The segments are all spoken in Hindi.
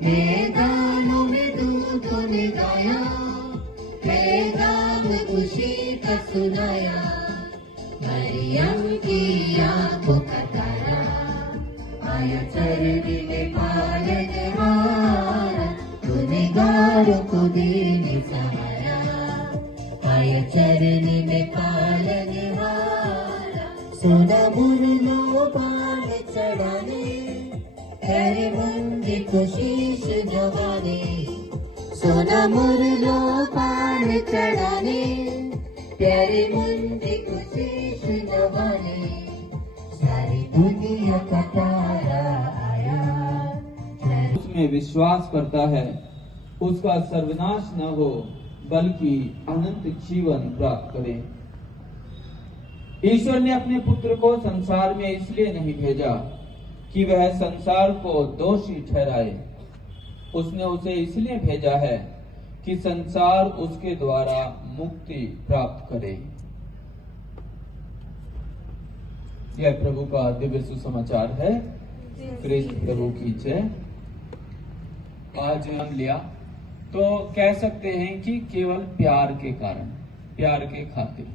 हे गानों में दूतों ने गाया, पैगाम खुशी का सुनाया, मरियम की आंखों का तारा आया चरनी में पालनहार, गुनहगारों को देने सहारा, आया चरनी में पालनहार। सोना मुरलो पान चढ़ाने, प्यारे मुंडी को शीश नवाने, सोना मुरलो पान चढ़ाने, प्यारे मुंडी को शीश नवाने, सारी दुनिया का तारा आया। उसमें विश्वास करता है उसका सर्वनाश न हो बल्कि अनंत जीवन प्राप्त करे। ईश्वर ने अपने पुत्र को संसार में इसलिए नहीं भेजा कि वह संसार को दोषी ठहराए, उसने उसे इसलिए भेजा है कि संसार उसके द्वारा मुक्ति प्राप्त करे। यह प्रभु का दिव्य सुसमाचार है। कृष्ण प्रभु की जय। आज जन्म लिया तो कह सकते हैं कि केवल प्यार के कारण, प्यार के खातिर।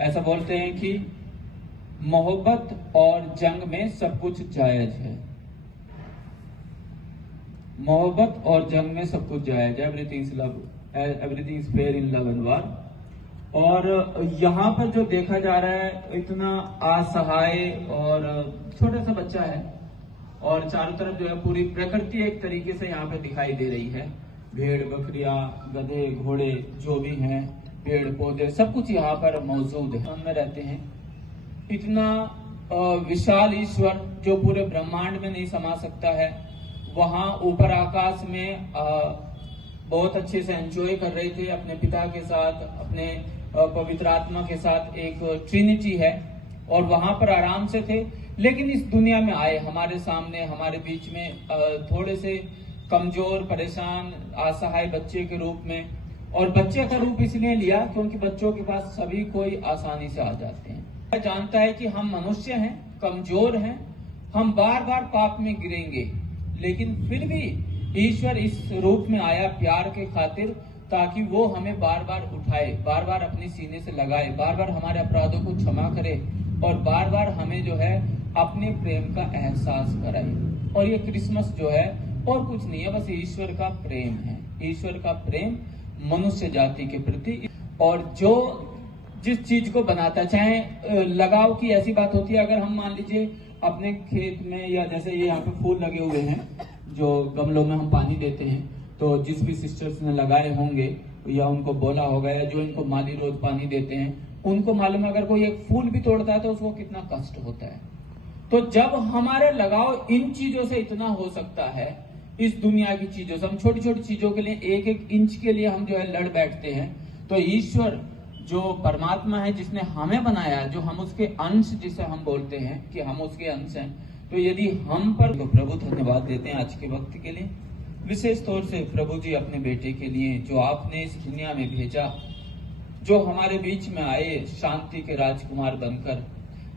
ऐसा बोलते हैं कि मोहब्बत और जंग में सब कुछ जायज है। मोहब्बत और जंग में सब कुछ जायज है। Everything is fair in love and वार। और यहाँ पर जो देखा जा रहा है, इतना असहाय और छोटा सा बच्चा है और चारों तरफ जो है पूरी प्रकृति एक तरीके से यहाँ पे दिखाई दे रही है। भेड़ बकरियां, गधे घोड़े जो भी हैं, पेड़ पौधे, सब कुछ यहाँ पर मौजूद है। हम में रहते हैं इतना विशाल ईश्वर जो पूरे ब्रह्मांड में नहीं समा सकता है। वहां ऊपर आकाश में बहुत अच्छे से एंजॉय कर रहे थे अपने पिता के साथ, अपने पवित्र आत्मा के साथ। एक ट्रिनिटी है और वहां पर आराम से थे। लेकिन इस दुनिया में आए, हमारे सामने, हमारे बीच में थोड़े से कमजोर, परेशान, असहाय बच्चे के रूप में। और बच्चे का रूप इसलिए लिया क्योंकि बच्चों के पास सभी कोई आसानी से आ जाते हैं। जानता है कि हम मनुष्य हैं, कमजोर हैं, हम बार बार पाप में गिरेंगे, लेकिन फिर भी ईश्वर इस रूप में आया प्यार के खातिर, ताकि वो हमें बार बार उठाए, बार बार अपने सीने से लगाए, बार बार हमारे अपराधों को क्षमा करे और बार बार हमें जो है अपने प्रेम का एहसास कराए। और ये क्रिसमस जो है और कुछ नहीं है, बस ईश्वर का प्रेम है। ईश्वर का प्रेम मनुष्य जाति के प्रति। और जो जिस चीज को बनाता, चाहे लगाव की ऐसी बात होती है, अगर हम मान लीजिए अपने खेत में, या जैसे ये यहाँ पे फूल लगे हुए हैं जो गमलों में हम पानी देते हैं, तो जिस भी सिस्टर्स ने लगाए होंगे या उनको बोला होगा, या जो इनको माली रोज पानी देते हैं, उनको मालूम है अगर कोई एक फूल भी तोड़ता है तो उसको कितना कष्ट होता है। तो जब हमारे लगाव इन चीजों से इतना हो सकता है, इस दुनिया की चीजों से, हम छोटी छोटी चीजों के लिए, एक एक इंच के लिए हम जो है लड़ बैठते हैं, तो ईश्वर जो परमात्मा है, जिसने हमें बनाया, जो हम उसके अंश, जिसे हम बोलते हैं कि हम उसके अंश हैं, तो यदि हम पर, तो प्रभु धन्यवाद देते हैं आज के वक्त के लिए। विशेष तौर से प्रभु जी अपने बेटे के लिए जो आपने इस दुनिया में भेजा, जो हमारे बीच में आए, शांति के राजकुमार बनकर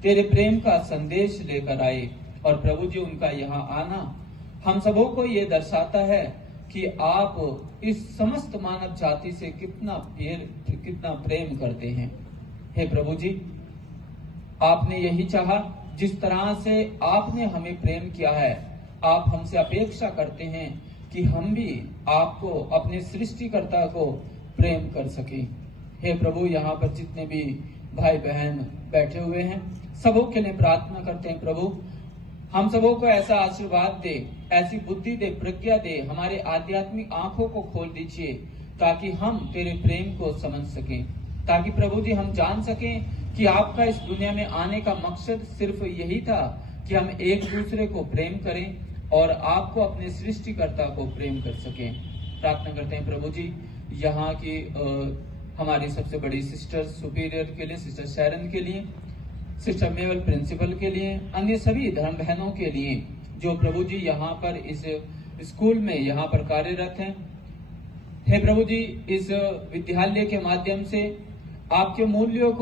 तेरे प्रेम का संदेश लेकर आए। और प्रभु जी उनका यहाँ आना हम सबों को ये दर्शाता है कि आप इस समस्त मानव जाति से कितना प्रेम करते हैं। हे प्रभु जी, आपने यही चाहा, जिस तरह से आपने हमें प्रेम किया है, आप हमसे अपेक्षा करते हैं कि हम भी आपको, अपने सृष्टिकर्ता को प्रेम कर सके। हे प्रभु, यहाँ पर जितने भी भाई बहन बैठे हुए हैं, सबों के लिए प्रार्थना करते हैं प्रभु, हम सबों को ऐसा आशीर्वाद दे, ऐसी बुद्धि दे, प्रज्ञा दे, हमारे आध्यात्मिक आंखों को खोल दीजिए, ताकि हम तेरे प्रेम को समझ सकें, ताकि प्रभु जी हम जान सकें कि आपका इस दुनिया में आने का मकसद सिर्फ यही था कि हम एक दूसरे को प्रेम करें और आपको, अपने सृष्टिकर्ता को प्रेम कर सकें। प्रार्थना करते हैं प्रभु जी यहाँ की हमारी सबसे बड़ी सिस्टर सुपीरियर के लिए, सिस्टर शैरन के लिए, सिस्टर मेवल प्रिंसिपल के लिए, अन्य सभी धर्म बहनों के लिए जो प्रभु जी यहाँ पर इस स्कूल में यहाँ पर कार्यरत हैं। हे प्रभु जी, इस विद्यालय के माध्यम से आपके मूल्यों को